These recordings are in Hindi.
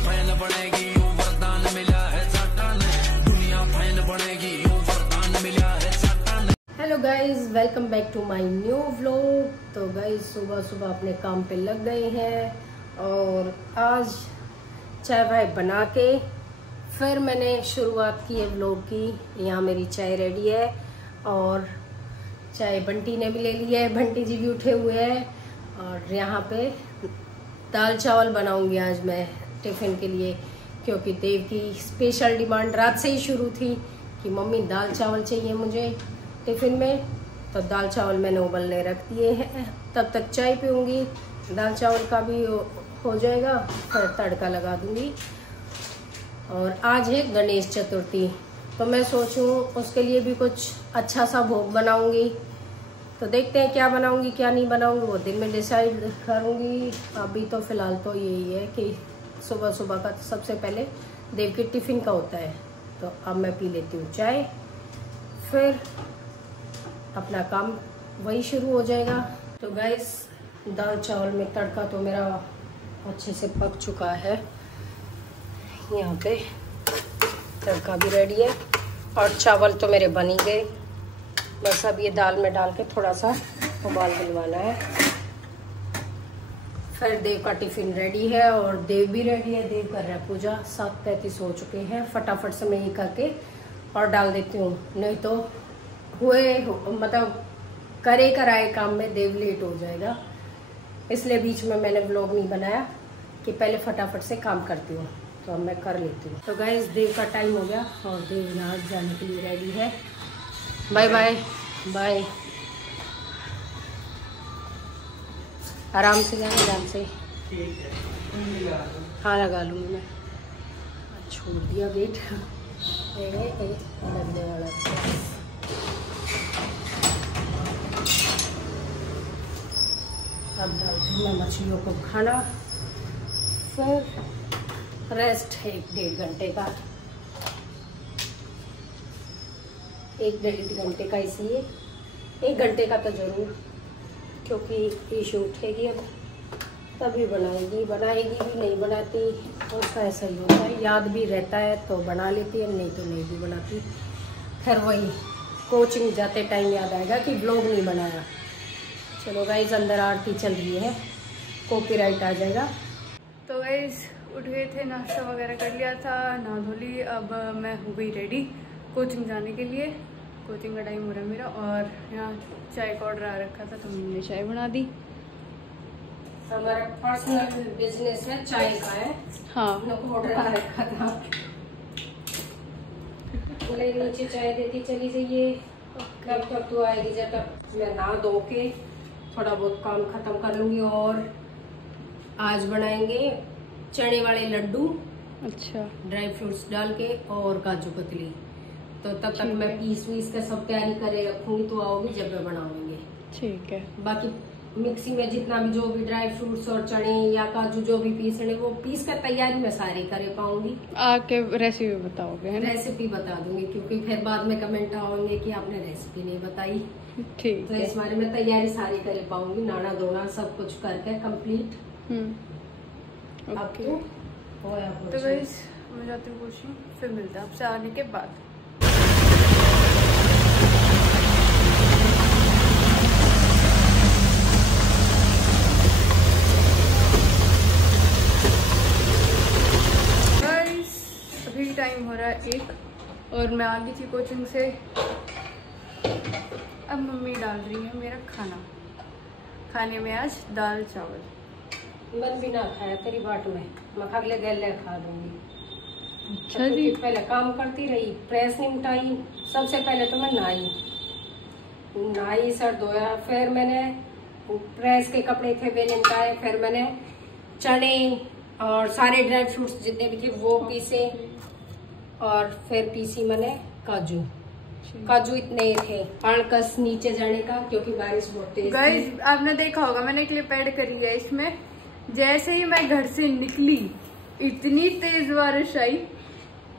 फैन बनेगी यूं वरदान मिला है साटा ने, दुनिया फैन बनेगी यूं वरदान मिला है साटा ने। Hello guys, welcome back to my new vlog. तो गाइज सुबह सुबह अपने काम पे लग गए हैं और आज चाय वाय बना के फिर मैंने शुरुआत की है व्लॉग की। यहाँ मेरी चाय रेडी है और चाय बंटी ने भी ले ली है, बंटी जी भी उठे हुए हैं। और यहाँ पे दाल चावल बनाऊंगी आज मैं टिफ़िन के लिए, क्योंकि देव की स्पेशल डिमांड रात से ही शुरू थी कि मम्मी दाल चावल चाहिए मुझे टिफ़िन में। तो दाल चावल मैंने उबलने रख दिए हैं, तब तक चाय पीऊँगी, दाल चावल का भी हो जाएगा, फिर तड़का लगा दूँगी। और आज है गणेश चतुर्थी, तो मैं सोचूं उसके लिए भी कुछ अच्छा सा भोग बनाऊंगी। तो देखते हैं क्या बनाऊंगी क्या नहीं बनाऊंगी, वो दिन में डिसाइड करूंगी। अभी तो फिलहाल तो यही है कि सुबह सुबह का तो सबसे पहले देव के टिफ़िन का होता है। तो अब मैं पी लेती हूँ चाय, फिर अपना काम वही शुरू हो जाएगा। तो गाइस दाल चावल में तड़का तो मेरा अच्छे से पक चुका है, यहाँ पे तड़का भी रेडी है और चावल तो मेरे बन ही गए। बस अब ये दाल में डाल के थोड़ा सा उबाल दिलवाना है। फिर देव का टिफ़िन रेडी है और देव भी रेडी है। देव कर रहा है पूजा, 7:35 हो चुके हैं। फटाफट से मैं ये करके और डाल देती हूँ, नहीं तो मतलब करे कराए काम में देव लेट हो जाएगा। इसलिए बीच में मैंने व्लॉग नहीं बनाया कि पहले फटाफट से काम करती हूँ, तो अब मैं कर लेती हूँ। तो गाइस देव का टाइम हो गया और देव यहाँ जाने के लिए रेडी है। बाय बाय बाय, आराम से जाना, आराम से। हाँ लगा लूँगी मैं, छोड़ दिया गेट लगने वाला था। अब डालती हूँ मैं मछलियों को खाना, फिर रेस्ट है 1-1.5 घंटे का, 1-1.5 घंटे का, इसलिए 1 घंटे का तो जरूर, क्योंकि ईशू उठेगी अब तभी बनाएगी भी, नहीं बनाती तो उसका ऐसा ही होता है। याद भी रहता है तो बना लेती है, नहीं तो नहीं भी बनाती। खैर वही कोचिंग जाते टाइम याद आएगा कि व्लॉग नहीं बनाया। चलो गाइस अंदर आरती चल रही है, कॉपीराइट आ जाएगा। तो गाइस उठ गए थे, नाश्ता वगैरह कर लिया था, नहा धो ली। अब मैं हो गई रेडी कोचिंग जाने के लिए। कोचिंग का टाइम हो रहा है मेरा और यहाँ चाय का ऑर्डर आ रखा था तो मैंने चाय बना दी। हमारा पर्सनल बिजनेस है, चाय का है। हाँ ऑर्डर आ रखा था, बोले नीचे चाय देती चली जाइए, कब तक तो आएगी, जब तक मैं नहा धो के थोड़ा बहुत काम खत्म कर लूंगी। और आज बनाएंगे चने वाले लड्डू, अच्छा, ड्राई फ्रूट्स डाल के और काजू कतली। तो तब तक मैं पीस वीस का सब तैयारी करे रखूंगी, तो आओगी जब मैं बनाऊंगी। ठीक है। बाकी मिक्सी में जितना भी जो भी ड्राई फ्रूट्स और चने या काजू जो भी पीसने, वो पीस कर तैयारी मैं सारी करे पाऊंगी। आके रेसिपी बताओगे है ना? रेसिपी बता दूंगी, क्योंकि फिर बाद में कमेंट आओगे कि आपने रेसिपी नहीं बताई। ठीक तो है। इस बारे में तैयारी सारी करे पाऊंगी, नाना धोना सब कुछ करके कंप्लीट। अब तो गाइस मैं जाती हूँ कोचिंग, फिर मिलते हैं आपसे आने के बाद। अभी टाइम हो रहा है 1 और मैं आ गई थी कोचिंग से। अब मम्मी डाल रही है मेरा खाना, खाने में आज दाल चावल। मन भी ना खाया तेरी बाट में, मैं अगले गले खा दूंगी। अच्छा जी। पहले काम करती रही, प्रेस नहीं उठाई। सबसे पहले तो मैं नहाई, सर धोया, फिर मैंने प्रेस के कपड़े थे वे निपटाए, फिर मैंने चने और सारे ड्राई फ्रूट्स जितने भी थे वो पीसे, और फिर पीसी मैंने काजू इतने थे, कस नीचे जाने का, क्योंकि बारिश बहुत तेज। गाइस आपने देखा होगा मैंने क्लिप ऐड करी है इसमें, जैसे ही मैं घर से निकली इतनी तेज बारिश आई,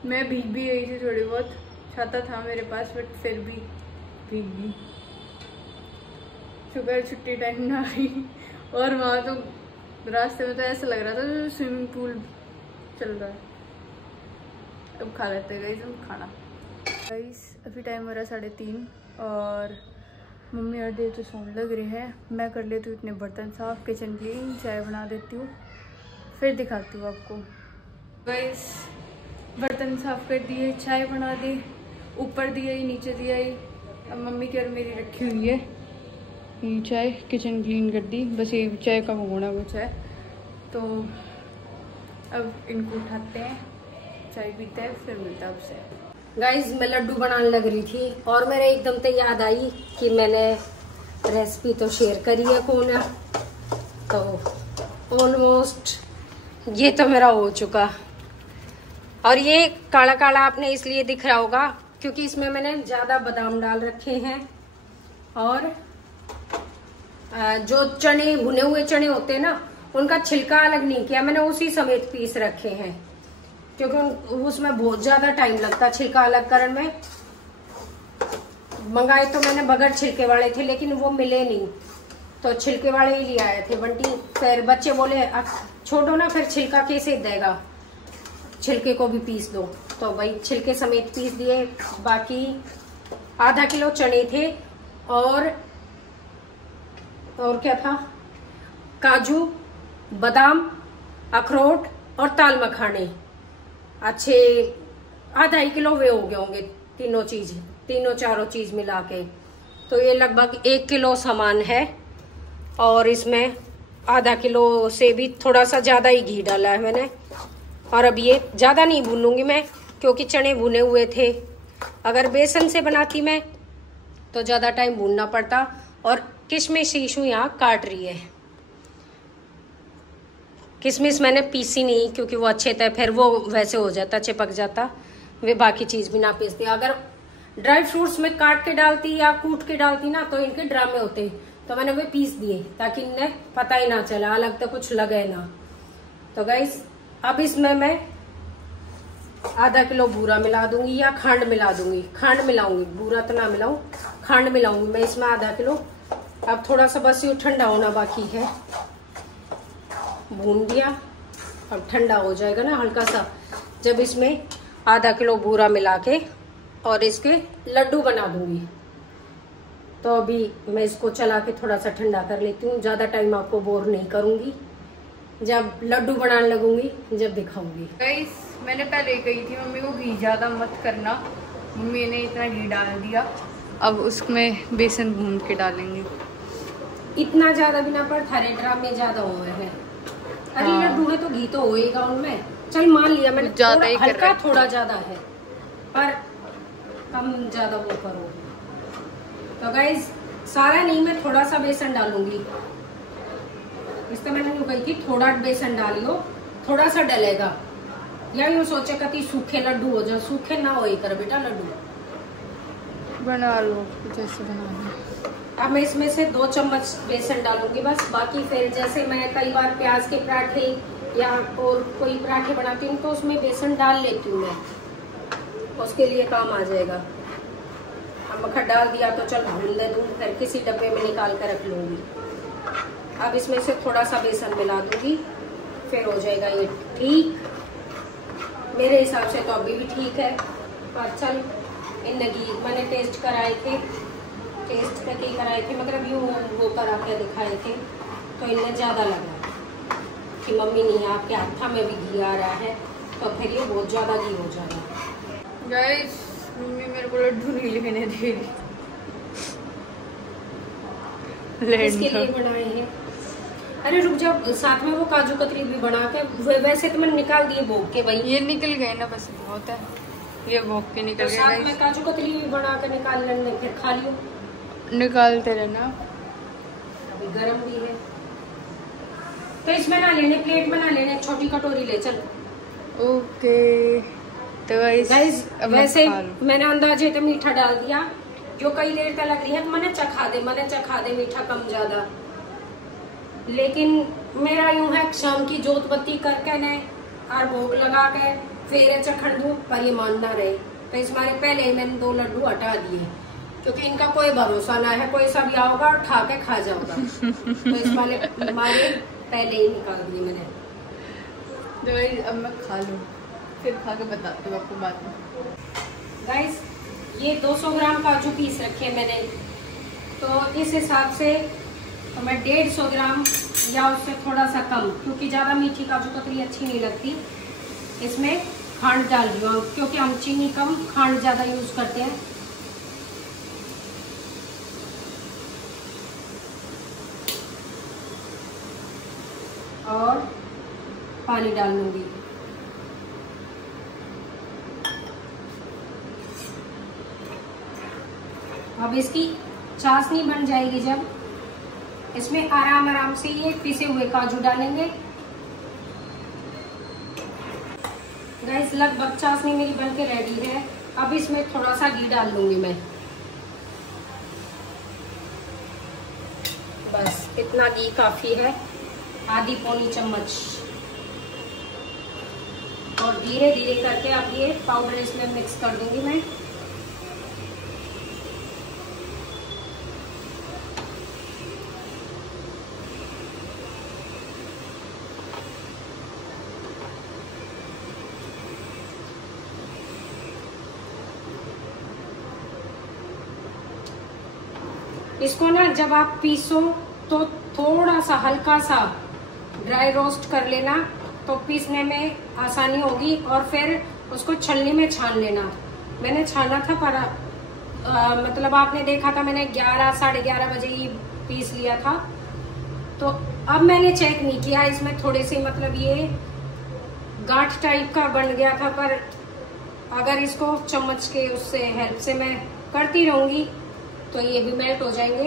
मैं भीग भी गई थी थोड़ी बहुत, छाता था मेरे पास बट फिर भी भीग गई। सुबह छुट्टी टाइम ना आई और वहाँ तो रास्ते में तो ऐसा लग रहा था स्विमिंग पूल चल रहा है। अब खा लेते हैं गाइस हम खाना। गाइस अभी टाइम हो रहा है 3:30 और मम्मी और देव तो सोने लग रहे हैं। मैं कर लेती हूँ इतने बर्तन साफ, किचन क्लीन, चाय बना देती हूँ, फिर दिखाती हूँ आपको। गाइस बर्तन साफ कर दिए, चाय बना दी, ऊपर दिया ही नीचे दिया ही। अब मम्मी की और मेरी रखी हुई है ये चाय, किचन क्लीन कर दी, बस ये चाय का भगोना बचा है। तो अब इनको उठाते हैं, चाय पीते हैं, फिर मिलता है आपसे। गाइज मैं लड्डू बनाने लग रही थी और मेरे एकदम से याद आई कि मैंने रेसिपी तो शेयर करी है कौन है, तो ऑलमोस्ट ये तो मेरा हो चुका। और ये काला काला आपने इसलिए दिख रहा होगा क्योंकि इसमें मैंने ज्यादा बादाम डाल रखे हैं और जो चने, भुने हुए चने होते हैं ना, उनका छिलका अलग नहीं किया मैंने, उसी समेत पीस रखे हैं क्योंकि उसमें बहुत ज्यादा टाइम लगता छिलका अलग करने में। मंगाए तो मैंने बगैर छिलके वाले थे लेकिन वो मिले नहीं, तो छिलके वाले ही ले आए थे बंटी। फिर बच्चे बोले छोड़ो ना, फिर छिलका कैसे देगा, छिलके को भी पीस दो, तो भाई छिलके समेत पीस दिए। बाकी आधा किलो चने थे और क्या था, काजू, बादाम, अखरोट और ताल मखाने, अच्छे आधा ही किलो वे हो गए होंगे तीनों चारों चीज मिला के। तो ये लगभग 1 किलो सामान है और इसमें आधा किलो से भी थोड़ा सा ज्यादा ही घी डाला है मैंने। और अब ये ज्यादा नहीं भूनूंगी मैं क्योंकि चने भुने हुए थे। अगर बेसन से बनाती मैं तो ज्यादा टाइम भूनना पड़ता। और किशमिश ईशू यहाँ काट रही है, किशमिश मैंने पीसी नहीं क्योंकि वो अच्छे थे, फिर वो वैसे हो जाता, चिपक जाता, वे बाकी चीज भी ना पीसती। अगर ड्राई फ्रूट्स में काट के डालती या कूट के डालती ना तो इनके ड्रामे होते, तो मैंने वे पीस दिए ताकि इन्हें पता ही ना चला, अलग तो कुछ लगे ना। तो गाइस अब इसमें मैं आधा किलो बूरा मिला दूंगी या खांड मिला दूंगी, खांड मिलाऊंगी, बूरा तो ना मिलाऊं, खांड मिलाऊंगी मैं इसमें आधा किलो। अब थोड़ा सा बस ये ठंडा होना बाकी है, भून दिया, अब ठंडा हो जाएगा ना हल्का सा, जब इसमें आधा किलो बूरा मिला के और इसके लड्डू बना दूंगी। तो अभी मैं इसको चला के थोड़ा सा ठंडा कर लेती हूँ, ज्यादा टाइम आपको बोर नहीं करूंगी, जब लड्डू बनाने लगूंगी जब दिखाऊंगी। गाइस मैंने पहले कही थी मम्मी को घी ज्यादा मत करना, मम्मी ने इतना घी डाल दिया। अब उसमें बेसन भून के डालेंगे, इतना ज्यादा भी ना पर थारे ड्रामे ज्यादा हुए हैं। अरे लड्डू में तो घी तो होएगा उनमें, चल मान लिया मैंने ज्यादा ही हल्का थोड़ा ज्यादा है, पर कम ज्यादा वो करो। तो गाइज सारा नहीं, मैं थोड़ा सा बेसन डालूंगी, इससे मैंने यूँ कही थी थोड़ा बेसन डालियो, थोड़ा सा डलेगा, या यूँ सोचे कति सूखे लड्डू हो जाए, सूखे ना हो कर बेटा लड्डू बना लो जैसे बना लो। अब मैं इसमें से 2 चम्मच बेसन डालूंगी बस। बाकी फिर जैसे मैं कई बार प्याज के पराठे या और कोई पराठे बनाती हूँ तो उसमें बेसन डाल लेती हूँ मैं, उसके लिए काम आ जाएगा। अब मक्खन डाल दिया तो चल भून ले दूँ, फिर किसी डब्बे में निकाल कर रख लूंगी। अब इसमें से थोड़ा सा बेसन मिला दूंगी, फिर हो जाएगा ये ठीक। मेरे हिसाब से तो अभी भी ठीक है, पर चल इनकी मैंने टेस्ट कराए थे, टेस्ट करके कराए थे, मतलब यूँ वो करा के दिखाए थे, तो इन्हें ज़्यादा लगा कि मम्मी नहीं आपके हाथा में भी घी आ रहा है, तो फिर ये बहुत ज़्यादा घी हो जाएगा। गाइस मम्मी मेरे को लड्डू नहीं लेने दे रही, इसके लिए बनाए हैं। अरे रुक जा, साथ में वो काजू कतरी भी बना के, वैसे तो मैंने निकाल दिए भोग के भाई, ये निकल गए ना, बस बहुत है, ये भोग के निकल गए। साथ में काजू कतरी भी बना के निकाल लेने, फिर खा लियो, निकालते रहना, अभी गरम भी है। तो इसमें ना लेने, प्लेट बना लेने, छोटी कटोरी ले चल। ओके तो गाइस वैसे मैंने अंदाजे तो मीठा डाल दिया, जो कई देर तक लग रही है तो मैंने चखा दे मीठा कम ज्यादा। लेकिन मेरा यूं है शाम की जोत बत्ती करके ने और भोग लगा के फिर चखड़ दूं, पर ये मानना रहे, तो इस मारे पहले ही मैंने 2 लड्डू हटा दिए क्योंकि इनका कोई भरोसा ना है, कोई सब आओगा और खा के खा जाओगा। तो इस मारे पहले ही निकाल दिए मैंने। तो गाइस अब मैं खा लूँ, फिर खा के बताती हूँ आपको बाद में। गाइस ये 200 ग्राम काजू पीस रखे हैं मैंने, तो इस हिसाब से तो मैं 150 ग्राम या उससे थोड़ा सा कम, क्योंकि ज़्यादा मीठी काजू कतली अच्छी नहीं लगती, इसमें खांड डाल रही हूँ, क्योंकि हम चीनी कम खांड ज़्यादा यूज़ करते हैं। और पानी डाल लूँगी। अब इसकी चाशनी बन जाएगी जब, इसमें आराम आराम से ये पिसे हुए काजू डालेंगे। गाइस लगभग चाशनी मेरी बन के रेडी है। अब इसमें थोड़ा सा घी डाल लूंगी मैं, बस इतना घी काफी है, आधी पौनी चम्मच। और धीरे धीरे करके अब ये पाउडर इसमें मिक्स कर दूंगी मैं। इसको ना जब आप पीसो तो थोड़ा सा हल्का सा ड्राई रोस्ट कर लेना, तो पीसने में आसानी होगी। और फिर उसको छलनी में छान लेना। मैंने छाना था पर मतलब आपने देखा था मैंने 11 साढ़े 11 बजे ही पीस लिया था। तो अब मैंने चेक नहीं किया, इसमें थोड़े से मतलब ये गांठ टाइप का बन गया था, पर अगर इसको चम्मच के उससे हेल्प से मैं करती रहूंगी तो ये भी मेल्ट हो जाएंगे।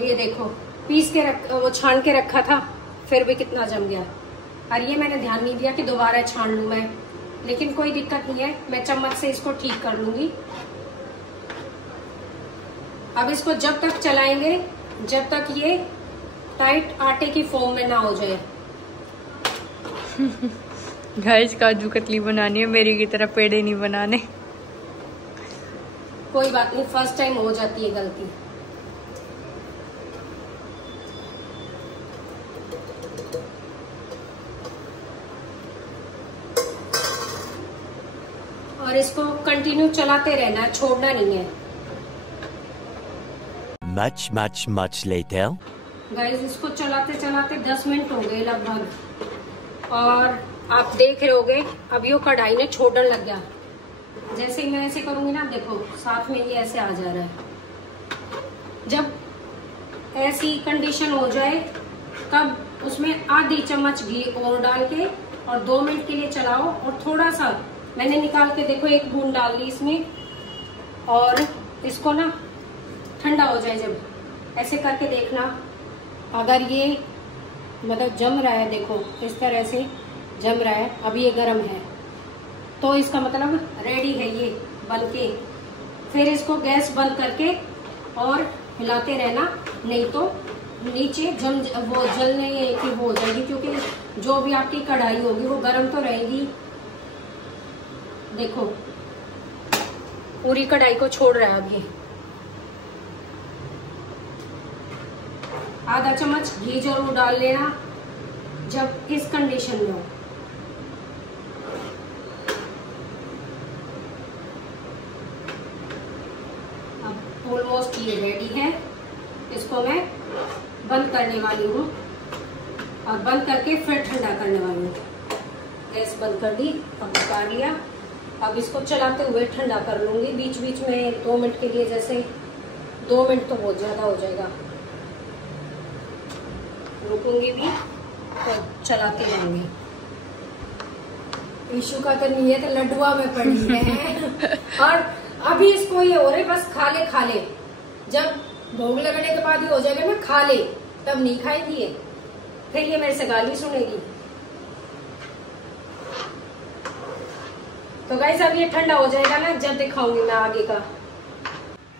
ये देखो पीस के वो छान के रखा था, फिर भी कितना जम गया। और ये मैंने ध्यान नहीं दिया कि दोबारा छान लूं मैं, लेकिन कोई दिक्कत नहीं है, मैं चम्मच से इसको ठीक कर लूंगी। अब इसको जब तक चलाएंगे जब तक ये टाइट आटे की फोम में ना हो जाए। गाइस काजू कतली बनानी है, मेरी की तरह पेड़े नहीं बनाने। कोई बात नहीं, फर्स्ट टाइम हो जाती है गलती। और इसको कंटिन्यू चलाते रहना है, छोड़ना नहीं है। Much later. गाइस इसको चलाते चलाते 10 मिनट हो गए लगभग, और आप देख रहे होगे अब ये कढ़ाई ने छोड़ने लग गया। जैसे ही मैं ऐसे करूंगी ना, देखो साथ में ये ऐसे आ जा रहा है। जब ऐसी कंडीशन हो जाए तब उसमें आधी चम्मच घी और डाल के और 2 मिनट के लिए चलाओ। और थोड़ा सा मैंने निकाल के देखो 1 बूंद डाल ली इसमें, और इसको ना ठंडा हो जाए जब, ऐसे करके देखना। अगर ये मतलब जम रहा है, देखो इस तरह से जम रहा है, अब ये गर्म है, तो इसका मतलब रेडी है ये बन के। फिर इसको गैस बंद करके और हिलाते रहना, नहीं तो नीचे वो जलने की वो हो जाएगी, क्योंकि जो भी आपकी कढ़ाई होगी वो गर्म तो रहेगी। देखो पूरी कढ़ाई को छोड़ रहा है अब ये। आधा चम्मच घी जरूर डाल लेना जब इस कंडीशन में हो। अब ऑलमोस्ट ये रेडी है, इसको मैं बंद करने वाली हूँ और बंद करके फिर ठंडा करने वाली हूँ। गैस बंद कर दी, अब उतार लिया। अब इसको चलाते हुए ठंडा कर लूंगी बीच बीच में 2 मिनट के लिए, जैसे 2 मिनट तो बहुत ज्यादा हो जाएगा, रुकूंगी भी तो चलाते रहेंगे। इशू का तो नहीं है, तो लड्डुआ में पड़ी है। और अभी इसको ये हो रहे बस खा ले, जब भोग लगने के बाद ही हो जाएगा ना खा ले, तब नहीं खाएगी ये, फिर ये मेरे से गाली सुनेगी। तो गाइस अब ये ठंडा हो जाएगा ना, जब दिखाऊंगी मैं आगे का।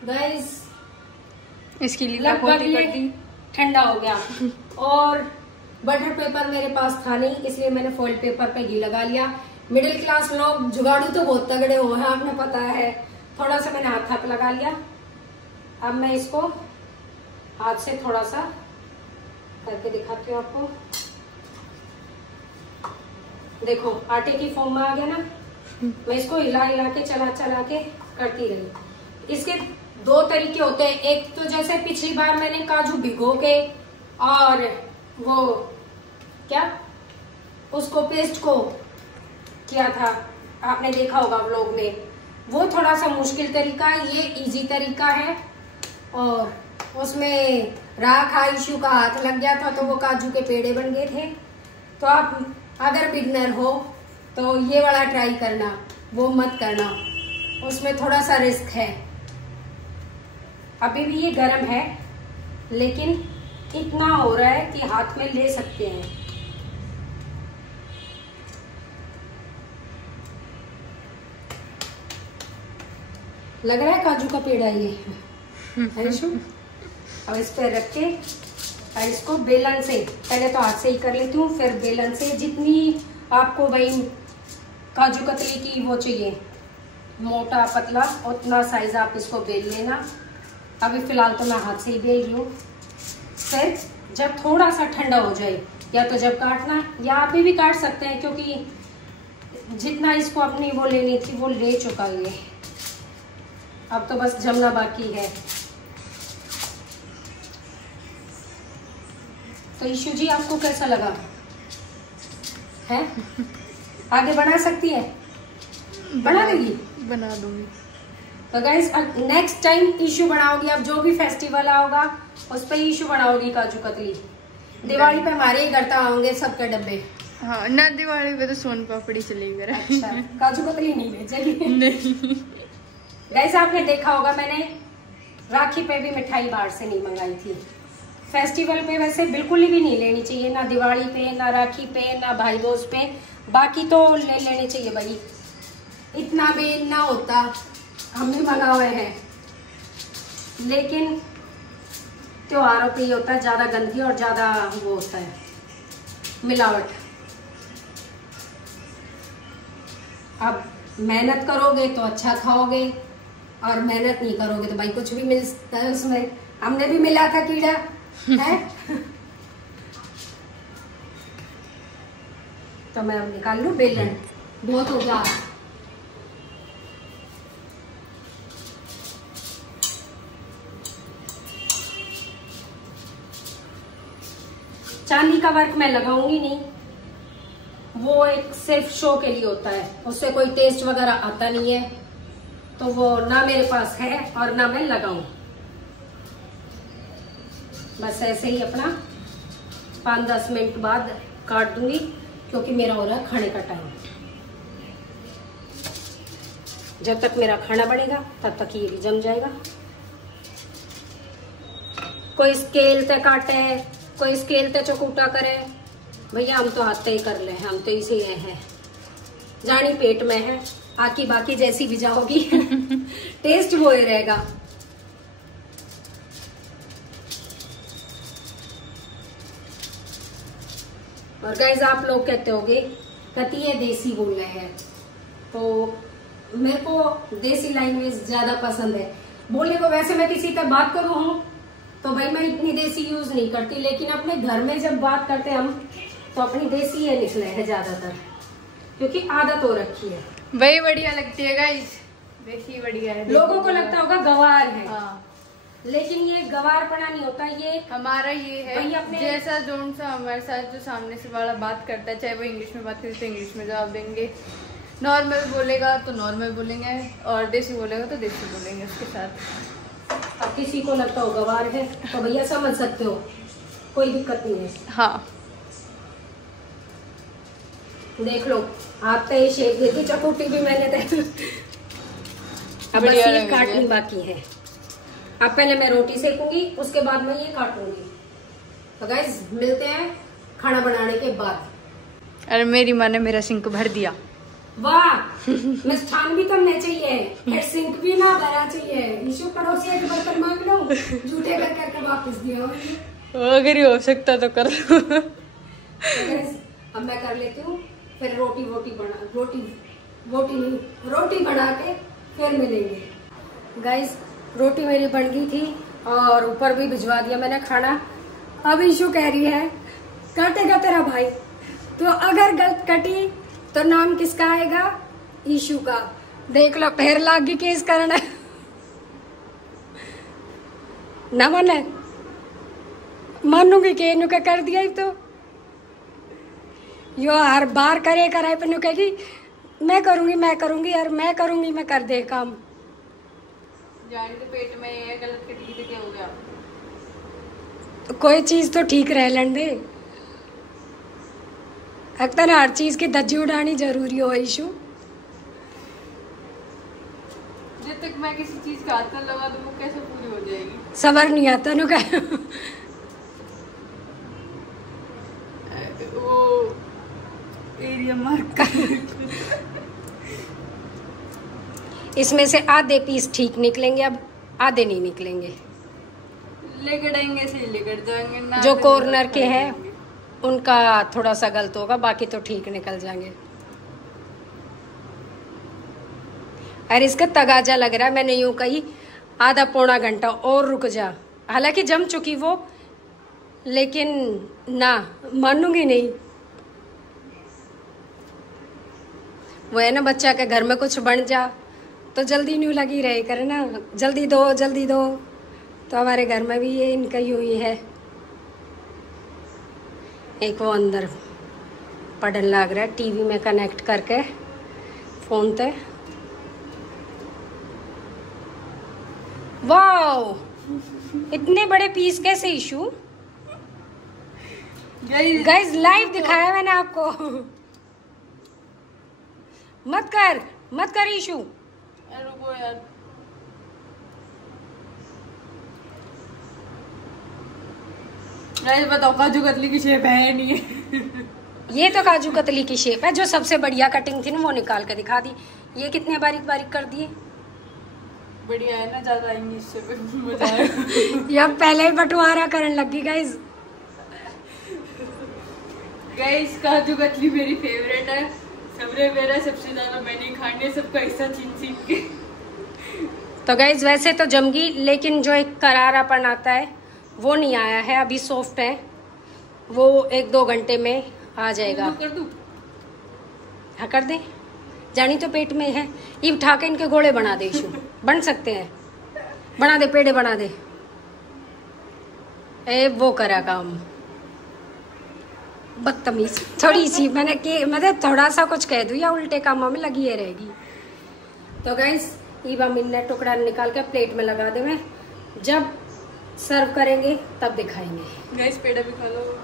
गाइस इसके लिए लगभग ये ठंडा हो गया, और बटर पेपर मेरे पास था नहीं, इसलिए मैंने फॉइल पेपर पे घी लगा लिया। मिडिल क्लास लोग जुगाड़ू तो बहुत तगड़े हो हैं, आपने पता है। थोड़ा सा मैंने हाथ लगा लिया। अब मैं इसको हाथ से थोड़ा सा करके दिखाती हूँ आपको। देखो आटे की फॉर्म में आ गया ना, मैं इसको हिला हिला के चला के करती रही। इसके दो तरीके होते हैं, एक तो जैसे पिछली बार मैंने काजू भिगो के और वो क्या उसको पेस्ट को किया था, आपने देखा होगा व्लॉग में, वो थोड़ा सा मुश्किल तरीका है, ये इजी तरीका है। और उसमें राखा इशू का हाथ लग गया था तो वो काजू के पेड़े बन गए थे। तो आप अगर बिगनर हो तो ये वाला ट्राई करना, वो मत करना, उसमें थोड़ा सा रिस्क है। अभी भी ये गर्म है लेकिन इतना हो रहा है कि हाथ में ले सकते हैं। लग रहा है काजू का पेड़ा ये है। अब इस पे रख के और इसको बेलन से, पहले तो हाथ से ही कर लेती हूँ, फिर बेलन से, जितनी आपको वही काजू कतली की वो चाहिए, मोटा पतला, उतना साइज आप इसको बेल लेना। अभी फिलहाल तो मैं हाथ से ही बेल रही हूँ। फिर जब थोड़ा सा ठंडा हो जाए, या तो जब काटना, या अभी भी काट सकते हैं, क्योंकि जितना इसको अपनी वो लेनी थी वो ले चुका है। अब तो बस जमना बाकी है। तो ईशू जी आपको कैसा लगा है? आगे बढ़ा सकती है? बना देगी? बना दूंगी। तो गाइस नेक्स्ट टाइम ईशू बनाओगी, अब जो भी फेस्टिवल आओगा उस पर ईशू बनाओगी काजू कतली। दिवाली पे हमारे ही घर तक होंगे सबके डब्बे। हाँ ना, दिवाली पे तो सोन पापड़ी चलेगी। अच्छा, काजू कतली नहीं भेजेगी? नहीं। गाइस आपने देखा होगा मैंने राखी पे भी मिठाई बाहर से नहीं मंगाई थी। फेस्टिवल पे वैसे बिल्कुल ही भी नहीं लेनी चाहिए, ना दिवाली पे, ना राखी पे, ना भाई दोस्त पे। बाकी तो ले लेनी चाहिए भाई, इतना भी ना होता, हम भी मंगा हुए हैं। लेकिन त्योहारों पे ये होता है ज्यादा गंदगी और ज्यादा वो होता है मिलावट। अब मेहनत करोगे तो अच्छा खाओगे, और मेहनत नहीं करोगे तो भाई कुछ भी मिलता है उसमें। हमने भी मिला था कीड़ा है। तो मैं अब निकाल लूं बेलन, बहुत हो गया। चांदी का वर्क मैं लगाऊंगी नहीं, वो एक सिर्फ शो के लिए होता है, उससे कोई टेस्ट वगैरह आता नहीं है, तो वो ना मेरे पास है और ना मैं लगाऊं। बस ऐसे ही अपना 5-10 मिनट बाद काट दूंगी, क्योंकि मेरा हो रहा है खाने का टाइम। जब तक मेरा खाना बनेगा तब तक ये भी जम जाएगा। कोई स्केल ते काटे, कोई स्केल ते चकूटा करे, भैया हम तो हाथ ही कर ले, हम तो इसे हैं, जानी पेट में है, आकी बाकी जैसी भी जाओगी टेस्ट वो ही रहेगा। और गाइस आप लोग कहते होगे कति ये देसी बोल रहे हैं, तो मेरे को देसी लैंग्वेज ज्यादा पसंद है बोलने को। वैसे मैं किसी से बात करूं हूं तो भाई मैं इतनी देसी यूज नहीं करती, लेकिन अपने घर में जब बात करते हम तो अपनी देसी ये निकले है ज्यादातर, क्योंकि आदत हो रखी है। वही बढ़िया लगती है गाइस, देसी बढ़िया है। लोगों को लगता होगा गवार है, हाँ, लेकिन ये गवारपना नहीं होता, ये हमारा ये है अपने जैसा जोन सा हमारे साथ जो सामने से वाला बात करता है, चाहे वो इंग्लिश में बात करे तो इंग्लिश में जवाब देंगे, नॉर्मल बोलेगा तो नॉर्मल बोलेंगे, और देसी बोलेगा तो देसी बोलेंगे उसके साथ। अब किसी को लगता हो गवार है तो भैया समझ सकते हो, कोई दिक्कत नहीं है। हाँ देख लो, आप तो ये शेप देती, चकोटी भी मैंने अब बस ये काटनी बाकी है। अब पहले मैं रोटी सेकूंगी, उसके बाद मैं ये काटूंगी। तो गाइस मिलते हैं खाना बनाने के बाद। अरे मेरी माँ ने मेरा सिंक भर दिया। वाह, मिष्ठान भी करने चाहिए, सिंक भी ना भरा चाहिए। ईशु पड़ोसी के बर्तन मांग लो, झूठे कर करके वापस दिया। अगर ये हो सकता तो कर लो। तो अब मैं कर लेती हूँ, फिर रोटी बना के फिर मिलेंगे। गाइस रोटी मेरी बन गई थी और ऊपर भी भिजवा दिया मैंने खाना। अब ईशु कह रही है काटेगा तेरा भाई, तो अगर गलत कटी तो नाम किसका आएगा? ईशु का। देख लो फिर लागी केस करना ना माने मानूंगी के नुके कर दिया ही तो यो हर बार करे कराए पे कहेगी मैं करूंगी यार मैं करूंगी मैं कर दे काम। जान के पेट में ये गलत कट गई तो क्या हो गया? तो कोई चीज तो ठीक रह लेने दे। अक्सर हर चीज की धज्जी उड़ानी जरूरी हो ईशु। जब तक मैं किसी चीज का हाथ न लगा दूं वो कैसे पूरी हो जाएगी? सबर नहीं आता नु का वो एरिया मार्क इसमें से आधे पीस ठीक निकलेंगे, अब आधे नहीं निकलेंगे। लेकर आएंगे से लेकर जाएंगे ना। जो कॉर्नर के हैं उनका थोड़ा सा गलत होगा, बाकी तो ठीक निकल जाएंगे। अरे इसका तगाजा लग रहा है। मैंने यूं कही आधा पौना घंटा और रुक जा, हालांकि जम चुकी वो, लेकिन ना मानूंगी नहीं। वो है ना बच्चा के घर में कुछ बन जा तो जल्दी न्यू लगी रहे करे ना, जल्दी दो। तो हमारे घर में भी ये इनका यूं ही है। एक वो अंदर पढ़ने लग रहा है टीवी में कनेक्ट करके फोन पे। वाओ इतने बड़े पीस कैसे ईशु? गाइस लाइव दिखाया मैंने आपको। मत कर ईशु। रुको यार, बताओ काजू कतली की शेप है नहीं है? ये तो काजू कतली की शेप है। जो सबसे बढ़िया कटिंग थी ना वो निकाल के दिखा दी। ये कितने बारीक बारीक कर दिए। बढ़िया है ना, ज्यादा आएंगी इससे मजा आएगा। ये पहले ही बंटवारा करने लगी गाइस। काजू कतली मेरी फेवरेट है। मेरा सबसे ज्यादा मैंने खाने सबका हिस्सा छीन के। तो गाइस वैसे तो जमगी, लेकिन जो एक करारापन आता है वो नहीं आया है। अभी सॉफ्ट है, वो 1-2 घंटे में आ जाएगा। कर दूं? हाँ कर दे, जानी तो पेट में है। ये उठा के इनके गोले बना दे ईशु। बन सकते हैं, बना दे, पेड़े बना दे। ए वो करा काम बदतमीज थोड़ी सी। मतलब थोड़ा सा कुछ कह दूं या उल्टे कामों में लगी है रहेगी। तो गाइस ईवा मिन्ना टुकड़ा निकाल के प्लेट में लगा दे। मैं जब सर्व करेंगे तब दिखाएंगे। गाइस पेड़ा भी खा लो।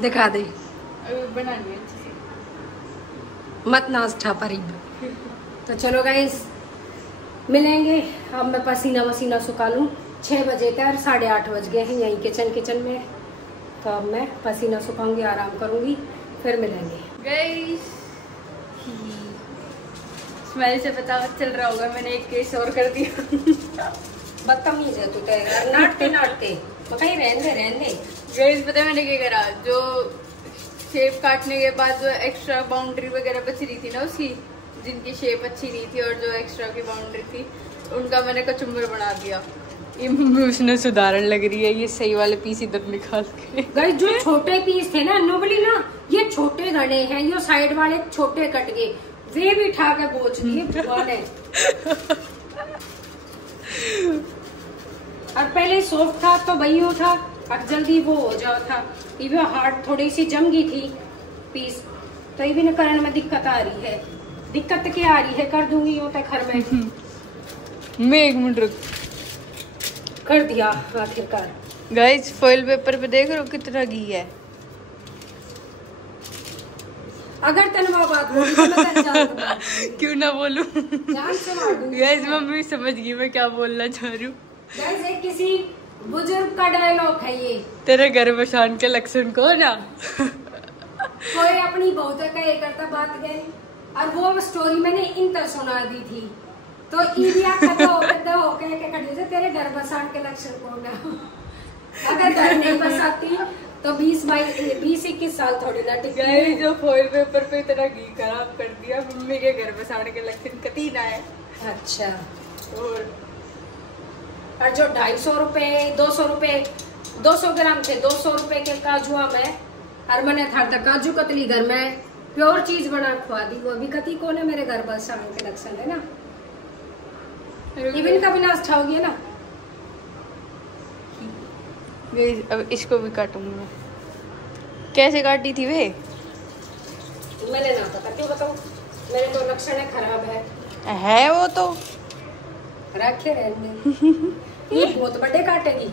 दिखा दे, बनानी है अच्छे से, मत नाच ठा परीब। तो चलो गाइस मिलेंगे। अब मैं पसीना वसीना सुखा लूँ। 6 बजे तक 8:30 बज गए हैं यहीं किचन में। तो अब मैं पसीना सुखाऊंगी, आराम करूंगी, फिर मिलेंगे। गाइस स्मेल से पता चल रहा होगा मैंने एक केस और कर दिया। बदतमीज है तू तो यार, नाटते तो कहीं रहने दे। गाइस पता है मैंने क्या करा? जो शेप काटने के बाद जो एक्स्ट्रा बाउंड्री वगैरह बच रही थी ना उसकी, जिनकी शेप अच्छी नहीं थी और जो एक्स्ट्रा की बाउंड्री थी, उनका मैंने कचुम्बर बना दिया। ये मम्मी उसने सुधारण लग रही है। ये सही वाले पीस इधर निकाल के। गाइस जो छोटे पीस थे ना नोबली ना, ये छोटे घने हैं। ये साइड वाले छोटे कट गए, वे भी उठा के बोझ दिए वाले। और पहले सॉफ्ट था तो वही था, अब जल्दी वो हो जाओ था। ये भी हार्ड थोड़ी सी जम गई थी पीस, तो ये भी न करने में दिक्कत आ रही है। दिक्कत क्या आ रही है? कर दूंगी वो तक घर में। मैं 1 मिनट रुक। कर दिया आखिरकार। गाइस फॉइल पेपर पे देख रहे हो कितना घी है। अगर तनवा बात बोली तो मैं जान दूंगी। क्यों ना बोलूं? जान से मार दूंगी। गाइस मम्मी समझ गई मैं क्या बोलना चाह रही हूँ। गाइस एक किसी बुजुर्ग का डायलॉग है ये। तेरे घर बशान के लक्षण को ना। कोई अपनी बहुत का ये करता बात गई, और वो स्टोरी मैंने इन तक सुना दी थी। तो तेरे घर बसान के लक्षण कौन है? अगर घर नहीं बसाती तो 20-21 साल थोड़ी ना टिक। जो फॉइल पेपर पे इतना घी खराब कर दिया, मम्मी के घर बसाने के लक्षण कती ना है। अच्छा, और जो 250 रुपए 200 रुपए 200 ग्राम थे, 200 रुपए के काजुआ में, और मैंने था काजू कतली घर में प्योर चीज बना खुआ दी। वो अभी कति कौन है मेरे घर बस शाम के लक्षण है ना, इवन का भी नाश्ता हो गया ना। अब इसको भी काटूंगी मैं। कैसे काटी थी वे? मैंने ना पता, क्यों बताऊं, मेरे तो लक्षण है खराब है वो तो रखे रहने। ये बहुत बड़े काटेगी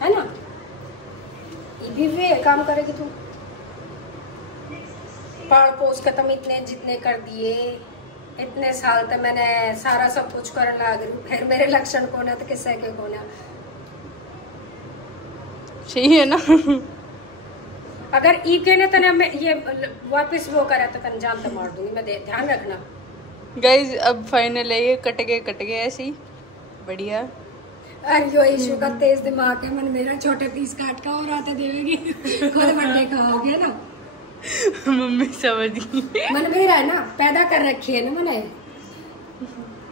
है ना, ये भी वे काम करेगी तू। पाड़ पोस के तुम इतने जितने कर दिए, इतने साल तक मैंने सारा सब कुछ करना लग रही, फिर मेरे लक्षण कौन है तो किससे के कौन है? सही है ना। अगर ई के ने तने मैं ये वापस वो करा तो तन जान तो मार दूंगी मैं, ध्यान रखना। गाइज अब फाइनल है ये, कट गए ऐसे ही बढ़िया। अरे यो इशू का तेज दिमाग है, मन मेरा छोटे पीस काट का और आते देवेगी खुद बड़े खाओगे ना। मम्मी समझ गई। मन मेरा है ना, पैदा कर रखी है ना मैंने।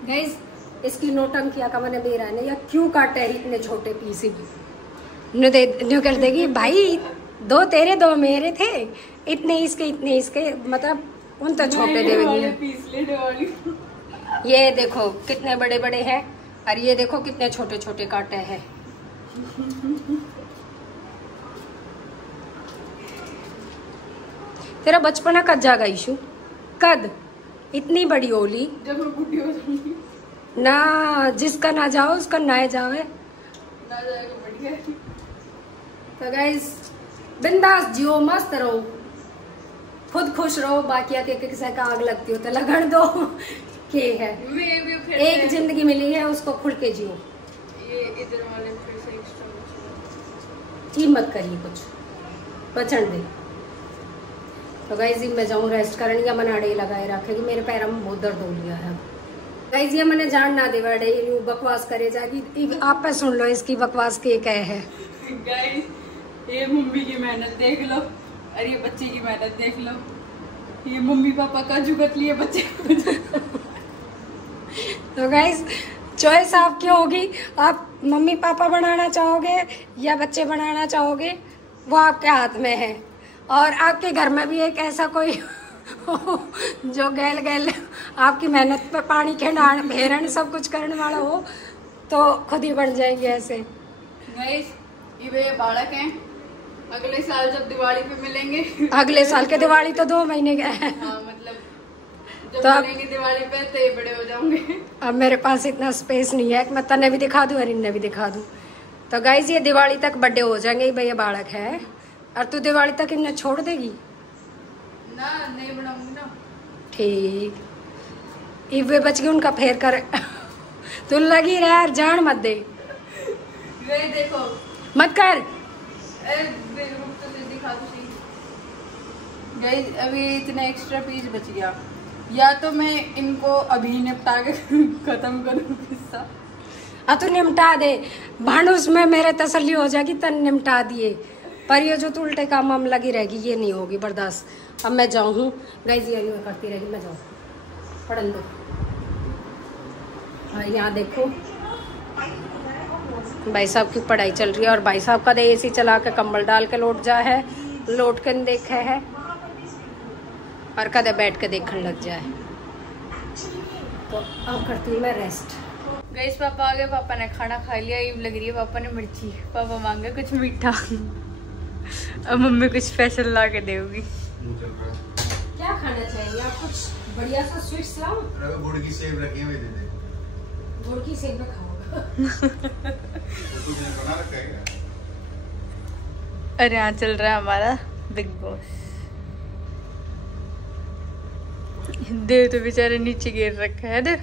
गाइज इसकी नोटंकिया का मैंने मेरा है ना, या क्यों काटे है इतने छोटे पीस न्यू कर देगी भाई, 2 तेरे 2 मेरे थे, इतने इसके मतलब उन तो छोटे देवेगी। ये देखो कितने बड़े बड़े हैं और ये देखो कितने छोटे छोटे काटे हैं। तेरा बचपना कद जागा इशू, कद इतनी बड़ी होली जब मैं बुढ़ी हो जाऊंगी ना, जिसका ना जाओ उसका ना जावे ना जाएगा बढ़िया। तो गाइस बिंदास जियो, मस्त रहो, खुद खुश रहो, बाकी के किसी का आग लगती हो तो लगन दो। के है एक जिंदगी मिली है, उसको खुल के जियो। ये इधर वाले फिर से एक्स्ट्रा की मत करिए कुछ, बचन दे। तो गाइस मैं जाऊँ रेस्ट करने, या मनाड़े लगाए रखेगी, मेरे पैर में बहुत दर्द हो लिया है। गाइस ये मैंने जान ना दे बड़े बकवास करे जाएगी, आप पे सुन लो इसकी बकवास के क्या है। गाइस ये मम्मी की मेहनत देख लो और ये बच्चे की मेहनत देख लो, ये मम्मी पापा का जुगत लिए बच्चे को। तो गाइस चॉइस आपकी होगी, आप मम्मी पापा बनाना चाहोगे या बच्चे बनाना चाहोगे, वो आपके हाथ में है। और आपके घर में भी एक ऐसा कोई जो गैल गैल आपकी मेहनत पे पानी के डाल भेरण सब कुछ करने वाला हो, तो खुद ही बन जाएंगे ऐसे। गाइस ये बालक हैं, अगले साल जब दिवाली पे मिलेंगे। अगले साल के दिवाली तो 2 महीने गए हैं। हाँ, मतलब जब तो मिलेंगे दिवाली पे तो ये बड़े हो जाओगे। अब मेरे पास इतना स्पेस नहीं है कि मैं तने भी दिखा दूं और इन्हें भी दिखा दूं। तो गाइस ये दिवाली तक बर्थडे हो जाएंगे, भैया बालक है, और तू दिवाली तक इन्हें छोड़ देगी ना? नहीं बनाऊंगी ना। ठीक, इवे बच गए उनका फेर कर। तू लगी रह यार, जान मत दे, देखो मत कर। दिखा दो सही। गाइस अभी इतना एक्स्ट्रा पीस बच गया, या तो मैं इनको अभी निपटा के खत्म करूँ किस्सा। अब तू निपटा दे, भांडूस में मेरे तसल्ली हो जाएगी, तन निपटा दिए, पर ये जो तू उल्टे काम हम लगी रहेगी ये नहीं होगी बर्दाश्त। अब मैं जाऊँ गाइस, ये करती रहेगी, मैं जाऊँ पढ़न दो। और यहाँ देखो भाई साहब की पढ़ाई चल रही है, और भाई साहब का एसी चला के कंबल डाल के लौट जा है, लौट के देखे है, और कदे बैठ के देखने लग जाए। तो अब करती हूँ मैं रेस्ट। गाइस पापा आ गए, पापा ने खाना खा लिया, ये लग रही है पापा ने मिर्ची। पापा मांगे कुछ मीठा, अब मम्मी कुछ स्पेशल ला के देगी। क्या खाना चाहिए आप? कुछ बढ़िया सा स्वीट्स लाओ। गुड़ की सेब रखी है, दे दे। गुड़ की सेब में खाओगे? बना रखा है क्या? अरे यहाँ चल रहा है हमारा बिग बॉस। देव तो बेचारे नीचे गिर रखा है। देव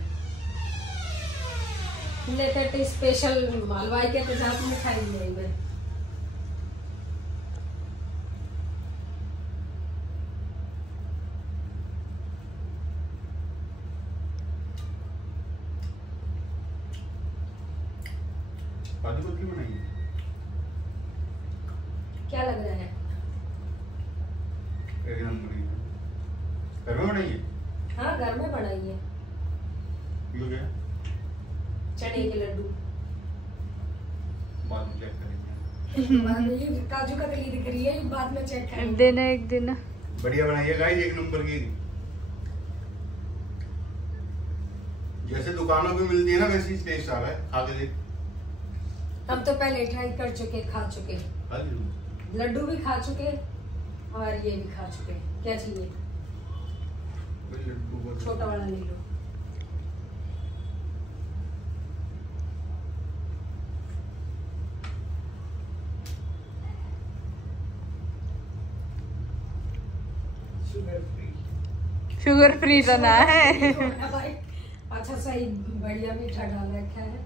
लेटेस्ट स्पेशल मालवाई के साथ मिठाई नहीं मैं। काजू कतली बनाई है? क्या लग रहा है? एक नंबर है। घर में बनाई है? हाँ घर में बनाई है। ये क्या? चने के लड्डू। बाद में चेक करेंगे। बाद में ये काजू कतली दिख रही है, बाद में चेक करेंगे। देना एक दिन बढ़िया बनाइए गाइस, एक नंबर की। जैसे दुकानों पे मिलती है ना वैसी टेस्ट आ रहा है, खा के देख। हम तो पहले ट्राई कर चुके, खा चुके, लड्डू भी खा चुके और ये भी खा चुके। क्या चाहिए? छोटा वाला ले लो। शुगर फ्री तो ना है। अच्छा सही, बढ़िया मीठा डाल रखा है।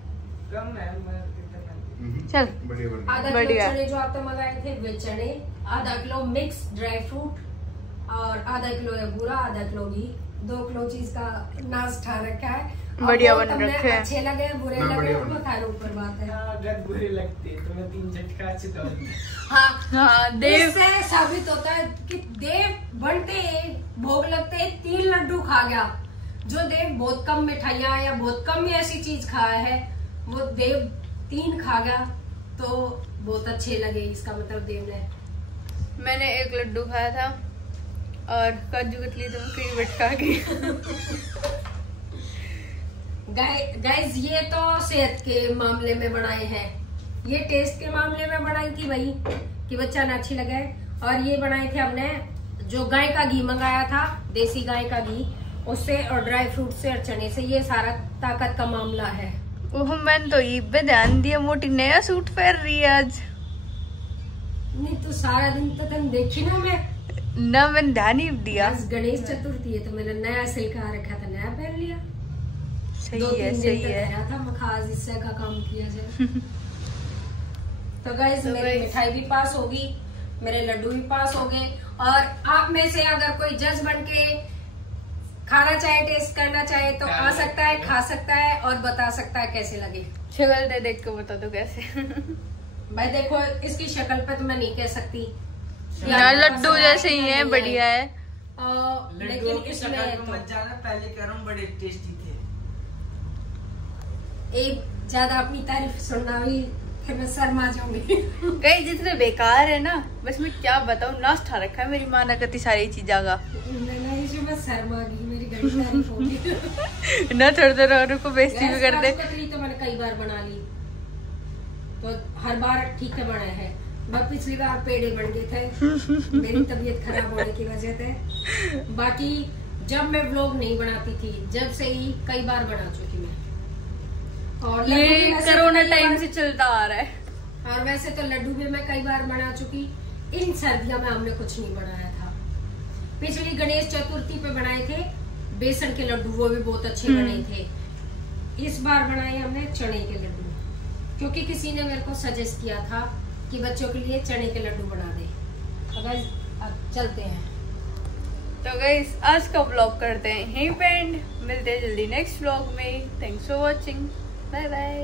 कम है चल बढ़िया आधा किलो चने जो आपने मंगाए थे वे चने, आधा किलो मिक्स ड्राई फ्रूट और आधा किलो या बूरा, आधा किलो घी, 2 किलो चीज का नाश्ता रखा है। बढ़िया बन रखे हैं। अच्छे लगे बुरे लगे उनको खैर ऊपर बात है। जब बुरे लगते तो मैं 3 झटका अच्छे तो हाँ देव इससे साबित होता है कि देव बनते भोग लगते 3 लड्डू खा गया। जो देव बहुत कम मिठाइयाँ या बहुत कम ऐसी चीज खाया है, वो देव 3 खा गया तो बहुत अच्छे लगे। इसका मतलब देव ने, मैंने 1 लड्डू खाया था और काजू कतली तो कई बटका गई। गाइस ये तो सेहत के मामले में बनाए हैं, ये टेस्ट के मामले में बनाई थी भाई कि बच्चा ना अच्छी लगे। और ये बनाए थे हमने जो गाय का घी मंगाया था, देसी गाय का घी, उससे और ड्राई फ्रूट से और चने से। ये सारा ताकत का मामला है। ओह मैंने तो ये पे ध्यान दिया, मोटी नया सूट पहन रही है आज। नहीं तो सारा दिन तो तुम देखी ना मैंने ध्यान ही दिया। आज गणेश चतुर्थी है तो मैंने नया सिल्क आ रखा था, नया पहन लिया। सही है सही है। था मखाज हिस्से का काम किया जाए। तो गाइस मेरी मिठाई भी पास होगी, मेरे लड्डू भी पास हो गए। और आप में से अगर कोई जज बन के खाना चाहे, टेस्ट करना चाहे तो आ सकता है, खा सकता है और बता सकता है कैसे लगे। शक्ल दे देख के बता दो कैसे। भाई देखो इसकी शक्ल पे तो मैं नहीं कह सकती, ना लड्डू जैसे ही है, बढ़िया है। लेकिन इसमें मत जाना, पहले कह रहा हूँ बड़े टेस्टी थे। एक ज्यादा अपनी तारीफ सुनना भी फिर मैं शर्मा जाऊंगी। कई जितने बेकार है ना, बस मैं क्या बताऊँ, नाश्ता रखा है मेरी माँ ने कती सारी चीजा का। मैं शर्मा गई, मेरी गड़ी तारीफ होगी। ना छोड़ दो, और को बेइज्जती भी कर दे। कतली तो मैंने कई बार बना ली, तो हर बार ठीक है बना है। पिछली बार पेड़े बन गए थे मेरी तबीयत खराब होने की वजह से। बाकी जब मैं व्लॉग नहीं बनाती थी, जब से ही कई बार बना चुकी मैं। और ये कोरोना टाइम से चलता आ रहा है। और वैसे तो लड्डू भी मैं कई बार बना चुकी। इन सर्दियों में हमने कुछ नहीं बनाया था। पिछली गणेश चतुर्थी पे बनाए थे बेसन के लड्डू, वो भी बहुत अच्छे बने थे। इस बार बनाए हमने चने के लड्डू, क्योंकि किसी ने मेरे को सजेस्ट किया था कि बच्चों के लिए चने के लड्डू बना दे। तो गाइस अब चलते हैं। तो गाइस आज का व्लॉग करते हैं यहीं पे एंड, मिलते हैं जल्दी नेक्स्ट व्लॉग में। Thanks for watching, bye bye.